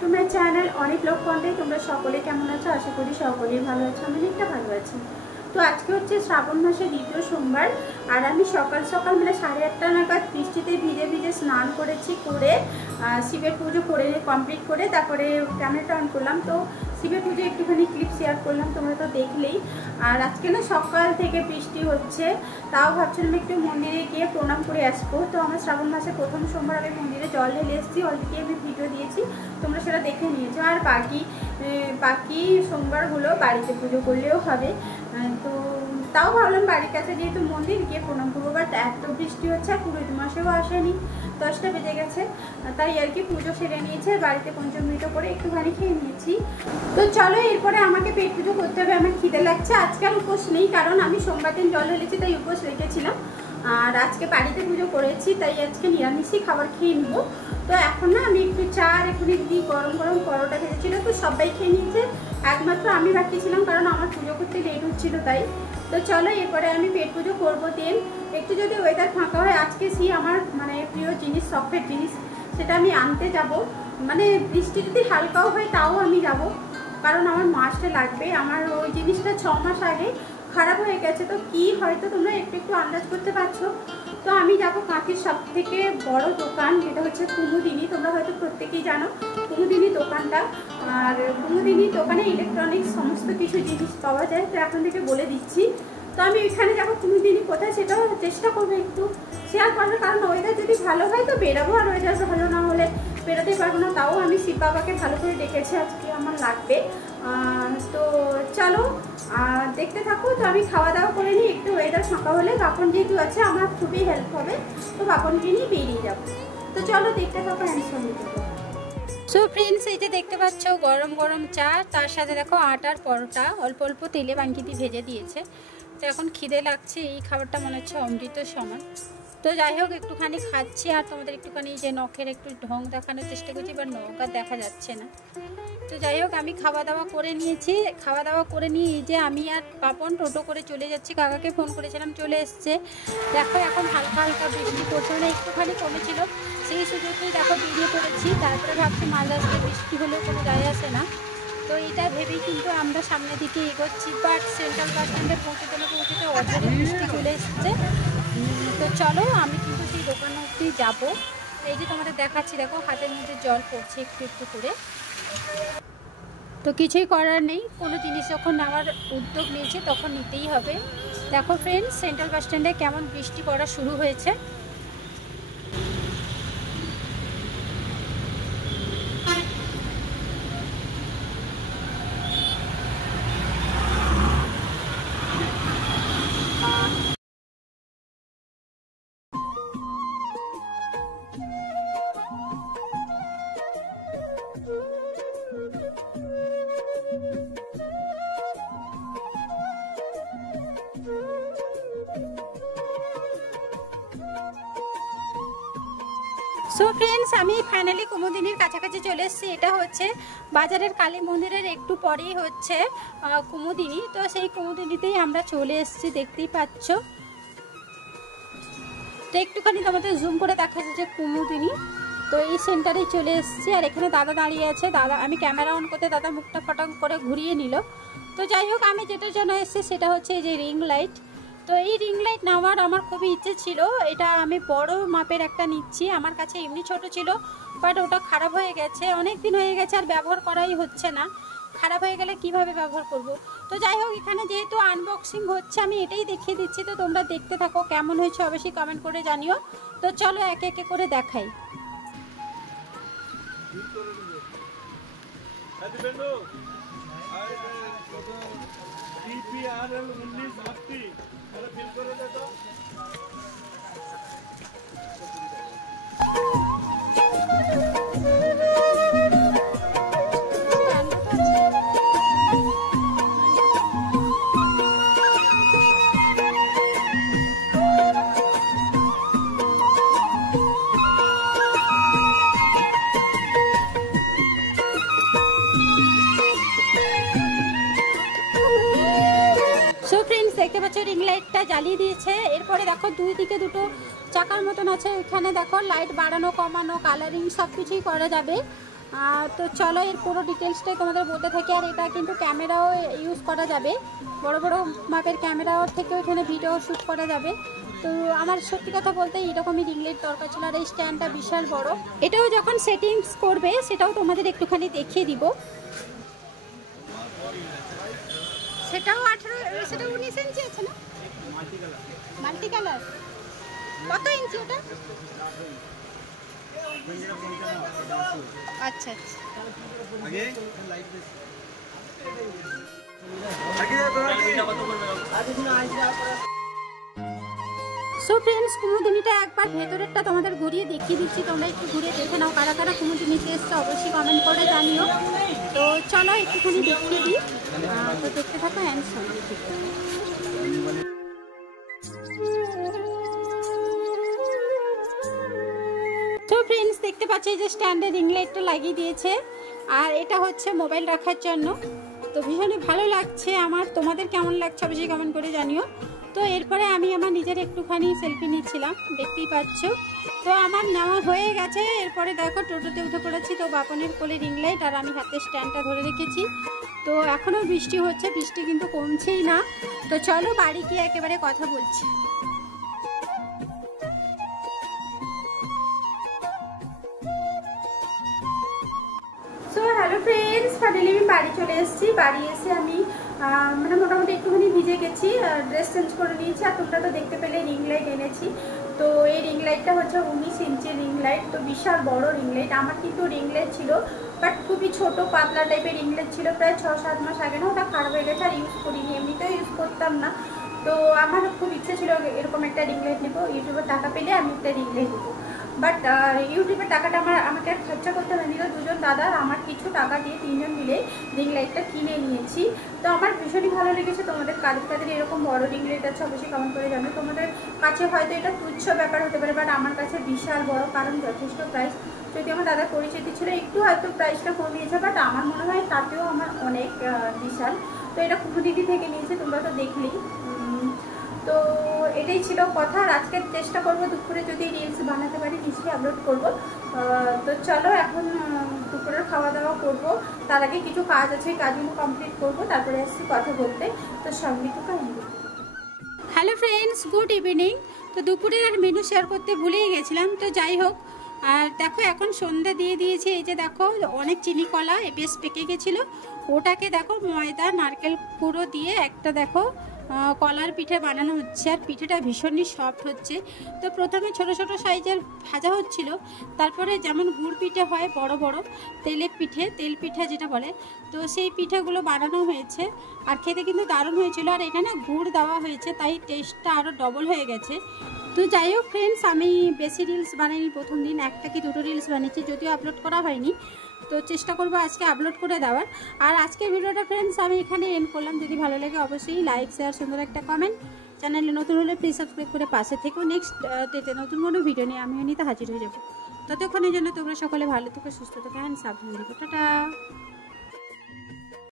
To my channel অনেক লোক কন্টে। তোমরা সকলে কেমন আছো? আশা করি সকলেই ভালো আছো। আমি অনেকটা ভালো আছি। তো আজকে হচ্ছে শ্রাবণ মাসের দ্বিতীয় সোমবার, আর আমি সকাল সকাল মানে 8:30 নাগাদ বৃষ্টিতে ভিজে ভিজে স্নান করেছি, করে শিবের পুজো করে কমপ্লিট করে তারপরে ক্যামেরাটা অন করলাম। তো শিবের পুজো একটুখানি ক্লিপ শেয়ার করলাম, তোমরা তো দেখলেই। আর আজকে না সকাল থেকে বৃষ্টি হচ্ছে, তাও ভাবছিলাম একটু মন্দিরে গিয়ে প্রণাম করে আসবো। তো আমার শ্রাবণ মাসে প্রথম সোমবার আমি মন্দিরে জল ঢেলে এসেছি, অলরেডি আমি ভিডিও দিয়েছি, তোমরা সেটা দেখে নিয়েছো। আর বাকি সোমবারগুলো বাড়িতে পুজো করলেও হবে। তো তাও ভাবলাম বাড়ির কাছে যেহেতু মন্দির, গিয়ে প্রণাম করবো। বাট এত বৃষ্টি হচ্ছে, আর পুরোহিত মাসেও আসেনি, 10টা বেজে গেছে, তাই আর কি পুজো সেরে নিয়েছে। বাড়িতে পঞ্চমৃত করে একটুখানি খেয়ে নিয়েছি। তো চলো, এরপরে আমাকে পেট পুজো করতে হবে, আমার খিদে লাগছে। আজকে আর উপোস নেই, কারণ আমি সোমবার দিন জল ঢেলেছি, তাই উপোস রেখেছিলাম। আর আজকে বাড়িতে পুজো করেছি, তাই আজকে নিরামিষই খাবার খেয়ে নিব। তো এখন না আমি একটু চা আর এখানে দিই, গরম গরম পরোটা ভেজেছিল, তো সবাই খেয়ে নিচ্ছে, একমাত্র আমি বাকি ছিলাম, কারণ আমার পুজো করতে লেট হচ্ছিল তাই। তো চলো, এরপরে আমি পেট পুজো করবো। দেন একটু যদি ওয়েদার ফাঁকা হয়, আজকে আমার মানে প্রিয় জিনিস, শখের জিনিস, সেটা আমি আনতে যাব। মানে বৃষ্টি যদি হালকাও হয় তাও আমি যাব, কারণ আমার মাসটা লাগবে। আমার ওই জিনিসটা 6 মাস আগে খারাপ হয়ে গেছে। তো কি হয়তো তোমরা একটু আন্দাজ করতে পারছো। তো আমি যাব কাঁথির সব থেকে বড় দোকান, যেটা হচ্ছে কুমুদিনী। তোমরা হয়তো প্রত্যেকেই জানো কুমুদিনী দোকানটা। আর কুমুদিনী দোকানে ইলেকট্রনিক্স সমস্ত কিছু জিনিস পাওয়া যায়। তো এখন থেকে বলে দিচ্ছি। তো আমি ওইখানে যাবো। কুমুদিনী কোথায় সেটাও চেষ্টা করবো একটু শেয়ার করবো, কারণ ওয়েদার যদি ভালো হয় তো বেরোবো, আর ওয়েদার ভালো না হলে বেরোতেই পারবো না। তাও আমি শিব বাবাকে ভালো করে ডেকেছি, আজকে আমার লাগবে। তো চলো দেখতে থাকো। তো আমি খাওয়া দাওয়া করে নিই, একটু ওয়েদার ফাঁকা হলে বাপন যেহেতু আছে আমার খুবই হেল্প হবে, তো বাপনকে নিয়ে বেরিয়ে যাবো। তো চলো দেখতে থাকো, হ্যান্ডসম। সো ফ্রেন্ডস, এই যে দেখতে পাচ্ছ গরম গরম চা, তার সাথে দেখো আটার পরোটা অল্প অল্প তেলে বাঙ্কিতে ভেজে দিয়েছে। তো এখন খিদে লাগছে, এই খাবারটা মনে হচ্ছে অমৃত সমান। তো যাই হোক, একটুখানি খাচ্ছি, আর তোমাদের একটুখানি যে নখের একটু ঢং দেখানোর চেষ্টা করছি, এবার নখ আর দেখা যাচ্ছে না। তো যাই হোক, আমি খাওয়া দাওয়া করে নিয়েছি। খাওয়া দাওয়া করে নিয়ে এই যে আমি আর পাপন টোটো করে চলে যাচ্ছি। কাকাকে ফোন করেছিলাম, চলে এসছে। দেখো এখন হালকা হালকা বৃষ্টি পড়ছে, মানে একটুখানি কমেছিল, সেই সুযোগেই দেখো বেরিয়ে পড়েছি। তারপরে ভাবছি মাঝ রাস্তায় বৃষ্টি হলেও কোনো যায় আসে না। তো এইটা ভেবেই কিন্তু আমরা সামনের দিকে এগোচ্ছি। বাট সেন্ট্রাল বাস স্ট্যান্ডে পৌঁছতে অঝরে বৃষ্টি চলে এসছে। তো চলো, আমি কিন্তু সেই দোকান অবধি যাবো। এই যে তোমাদের দেখাচ্ছি, দেখো হাতের মধ্যে জল পড়ছে একটু একটু করে। তো কিছুই করার নেই, কোনো জিনিস যখন নেওয়ার উদ্যোগ নিয়েছে তখন নিতেই হবে। দেখো ফ্রেন্ডস, সেন্ট্রাল বাস স্ট্যান্ডে কেমন বৃষ্টি পড়া শুরু হয়েছে। সো ফ্রেন্ডস, আমি ফাইনালি কুমুদিনীর কাছাকাছি চলে এসেছি। এটা হচ্ছে বাজারের কালী মন্দিরের একটু পরেই হচ্ছে কুমুদিনী। তো সেই কুমুদিনীতেই আমরা চলে এসেছি, দেখতেই পাচ্ছ। তো একটুখানি তোমাদের জুম করে দেখা যাচ্ছে কুমুদিনী। তো এই সেন্টারেই চলে এসেছি, আর এখানে দাদা দাঁড়িয়ে আছে। দাদা, আমি ক্যামেরা অন করতে দাদা মুখটা ফটাং করে ঘুরিয়ে নিল। তো যাই হোক, আমি যেটার জন্য এসেছি সেটা হচ্ছে এই যে রিং লাইট। তো এই রিং লাইট নেওয়ার আমার খুবই ইচ্ছে ছিল। এটা আমি বড় মাপের একটা নিচ্ছি। আমার কাছে এমনি ছোট ছিল, বাট ওটা খারাপ হয়ে গেছে, অনেক দিন হয়ে গেছে, আর ব্যবহার করাই হচ্ছে না। খারাপ হয়ে গেলে কিভাবে ব্যবহার করব। তো যাই হোক, এখানে যেহেতু আনবক্সিং হচ্ছে, আমি এটাই দেখিয়ে দিচ্ছি। তো তোমরা দেখতে থাকো, কেমন হয়েছে অবশ্যই কমেন্ট করে জানিও। তো চলো একে একে করে দেখাই। দেখতে পাচ্ছ রিং লাইটটা জ্বালিয়ে দিয়েছে। এরপরে দেখো দুই দিকে দুটো চাকার মতন আছে, এখানে দেখো লাইট বাড়ানো কমানো কালারিং সব কিছুই করা যাবে। তো চলো এর পুরো ডিটেলসটাই তোমাদের বলতে থাকি। আর এটা কিন্তু ক্যামেরাও ইউজ করা যাবে, বড় বড় মাপের ক্যামেরাও থেকেও এখানে ভিডিও শ্যুট করা যাবে। তো আমার সত্যি কথা বলতে এইরকমই রিং লাইট দরকার ছিল। আর এই স্ট্যান্ডটা বিশাল বড়, এটাও যখন সেটিংস করবে সেটাও তোমাদের একটুখানি দেখিয়ে দিব। সেটাও 18, সেটা 19 ইঞ্চি আছে না, মাল্টি কালার। কত ইঞ্চি ওটা? আচ্ছা আচ্ছা। সো ফ্রেন্ডস, কুমুদিনীটা একবার ভেতরেরটা তোমাদের ঘুরিয়ে দেখিয়ে দিচ্ছি, তোমরা একটু ঘুরে দেখে নাও। কারা কারা কুমুদিনীতে এসছে অবশ্যই কমেন্ট করে জানিও। তো চলো একটুখানি দেখিয়ে দিই, তো দেখতে থাকো অ্যান্ড শোনো। তো ফ্রেন্ডস, দেখতে পাচ্ছি যে স্ট্যান্ডে রিং লাইটটা লাগিয়ে দিয়েছে, আর এটা হচ্ছে মোবাইল রাখার জন্য। তো ভীষণই ভালো লাগছে আমার, তোমাদের কেমন লাগছে অবশ্যই কমেন্ট করে জানিও। তো এরপরে আমি আমার নিজের একটুখানি সেলফি নিচ্ছিলাম, দেখতেই পাচ্ছ। তো আমার নেওয়া হয়ে গেছে। এরপরে দেখো টোটোতে উঠে পড়েছি। তো বাপনের কোলে রিং লাইট আর আমি হাতে স্ট্যান্ডটা ধরে রেখেছি। তো এখনও বৃষ্টি হচ্ছে, বৃষ্টি কিন্তু কমছেই না। তো চলো বাড়ি গিয়ে একেবারে কথা বলছি। সো হ্যালো ফ্রেন্ডস, ফাইনালি আমি বাড়ি চলে এসেছি। বাড়ি এসে আমি মানে মোটামুটি একটুখানি ভিজে গেছি, ড্রেস চেঞ্জ করে নিয়েছি। আর তোমরা তো দেখতে পেলে রিং লাইট এনেছি। তো এই রিং লাইটটা হচ্ছে 19 ইঞ্চি রিং লাইট। তো বিশাল বড় রিং লাইট। আমার কিন্তু রিং লাইট ছিল, বাট খুবই ছোট পাতলা টাইপের রিং লাইট ছিল, প্রায় 6-7 মাস আগে। না, ওটা খারাপ হয়ে গেছে আর ইউজ করিনি, এমনিতেও ইউজ করতাম না। তো আমার খুব ইচ্ছে ছিল এরকম একটা রিং লাইট নেবো, ইউটিউবে টাকা পেলে আমি একটা রিং লাইট নেবো। বাট ইউটিউবের টাকাটা আমাকে আর খরচা করতে হয়নি। তো দুজন দাদা আমার কিছু টাকা দিয়ে 3জন মিলে রিং লাইটটা কিনে নিয়েছি। তো আমার ভীষণই ভালো লেগেছে। তোমাদের কাদের এরকম বড় রিং লাইট আছে অবশ্যই কমেন্ট করে জানো। তোমাদের কাছে হয়তো এটা তুচ্ছ ব্যাপার হতে পারে, বাট আমার কাছে বিশাল বড়, কারণ যথেষ্ট প্রাইস। যদি আমার দাদার পরিচিতি ছিল, একটু হয়তো প্রাইসটা কমিয়েছে, বাট আমার মনে হয় তাতেও আমার অনেক বিশাল। তো এটা কুমুদিনী থেকে নিয়েছে, তোমরা তো দেখলেই। তো এটাই ছিল কথা। আর আজকে চেষ্টা করবো দুপুরে যদি রিলস বানাতে পারি নিশ্চয়ই আপলোড করবো। তো চলো এখন দুপুরের খাওয়া দাওয়া করব। তার আগে কিছু কাজ আছে, কাজগুলো কমপ্লিট করবো, তারপরে আসছি কথা বলতে। তো সঙ্গে তো হ্যালো ফ্রেন্ডস, গুড ইভিনিং। তো দুপুরের আর মেনু শেয়ার করতে ভুলেই গেছিলাম। তো যাই হোক, আর দেখো এখন সন্ধ্যা দিয়ে দিয়েছে। এই যে দেখো অনেক চিনি কলা বেশ পেকে গেছিলো, ওটাকে দেখো ময়দা নারকেল পুরো দিয়ে একটা দেখো কলার পিঠে বানানো হচ্ছে। আর পিঠেটা ভীষণই সফট হচ্ছে। তো প্রথমে ছোট ছোট সাইজের ভাজা হচ্ছিল, তারপরে যেমন গুড় পিঠে হয় বড় বড় তেলের পিঠে, তেল পিঠে যেটা বলে, তো সেই পিঠেগুলো বানানো হয়েছে। আর খেতে কিন্তু দারুণ হয়েছিল। আর এখানে গুড় দেওয়া হয়েছে, তাই টেস্টটা আরও ডবল হয়ে গেছে। তো যাই হোক ফ্রেন্ডস, আমি বেশি রিলস বানাইনি, প্রথম দিন একটা কি দুটো রিলস বানিয়েছি, যদিও আপলোড করা হয়নি। তো চেষ্টা করবো আজকে আপলোড করে দেওয়ার। আর আজকের ভিডিওটা ফ্রেন্ডস আমি এখানে এন্ড করলাম। যদি ভালো লাগে অবশ্যই লাইক শেয়ার সুন্দর একটা কমেন্ট। চ্যানেলে নতুন হলে প্লিজ সাবস্ক্রাইব করে পাশে থেকেও। নেক্সট ডেতে নতুন কোনো ভিডিও নিয়ে আমি নিতে হাজির হয়ে যাবো। ততক্ষণের জন্য তোমরা সকলে ভালো থেকো, সুস্থ থেকো, হ্যাঁ সাবধানে থেকো। টাটা।